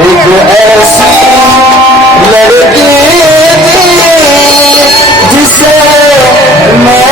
एक ऐसी लड़की थी जिसे मैं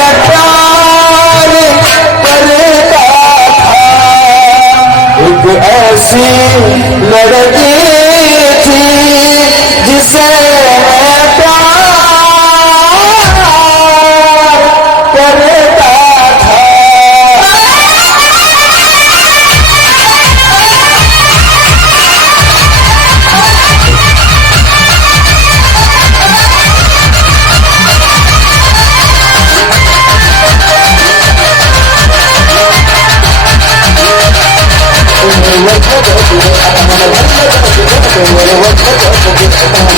Oh.